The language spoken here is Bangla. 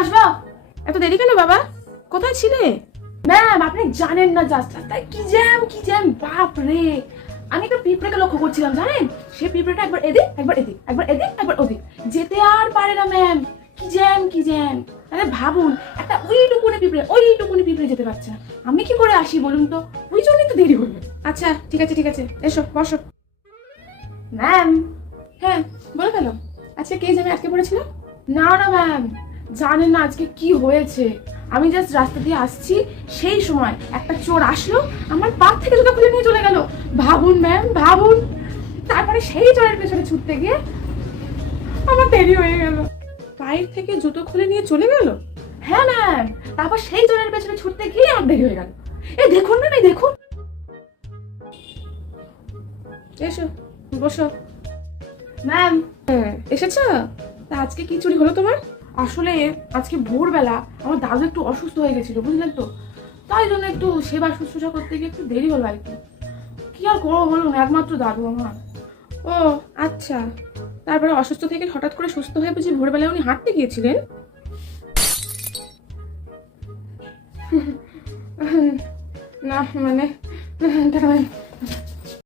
আসবো। এত দেরি কেন বাবা? কোথায় ছিলে? ম্যাম আপনি জানেন না, জাস্ট রাস্তায় কি জ্যাম বাপ রে। আমি একটা পিঁপড়েকে লক্ষ্য করছিলাম জানেন, সে পিঁপড়েটা একবার এদিক একবার এদিক একবার এদিক একবার ওদিক, যেতে আর পারে না ম্যাম। কি জ্যাম। তাহলে ভাবুন, একটা ওইটুকুনি পিঁপড়ে যেতে পারছে না, আমি কি করে আসি বলুন তো? ওই জন্যই তো দেরি হলো। আচ্ছা ঠিক আছে, এসো বসো। ম্যাম। হ্যাঁ বলে ফেলো, আজকে কে জ্যামে আটকে পড়েছিল? না ম্যাম, জানেন না আজকে কি হয়েছে। আমি জাস্ট রাস্তা দিয়ে আসছি, সেই সময় একটা চোর আসলো, আমার পা থেকে জুতো খুলে নিয়ে চলে গেল। ভাবুন ম্যাম ভাবুন। তারপরে সেই চোরের পেছনে ছুটতে গিয়ে আমার দেরি হয়ে গেল। পায়ের থেকে জুতো খুলে নিয়ে চলে গেল? হ্যাঁ ম্যাম, তারপর সেই চোরের পেছনে ছুটতে গিয়ে আমার দেরি হয়ে গেল। এই দেখুন ম্যাম, এই দেখুন। এসো বসো। ম্যাম। হ্যাঁ এসেছো? তা আজকে কি চুরি হলো তোমার? আসলে আজকে ভোরবেলা আমার দাদু একটু অসুস্থ হয়ে গেছিল বুঝলেন তো, তাই জন্য একটু সেবা শুশ্রূষা করতে গিয়ে একটু দেরি হলো আর কি। কি আর করবো বলুন, একমাত্র দাদু আমার। ও আচ্ছা, তারপরে অসুস্থ থেকে হঠাৎ করে সুস্থ হয়ে বুঝি ভোরবেলায় উনি হাঁটতে গিয়েছিলেন? না মানে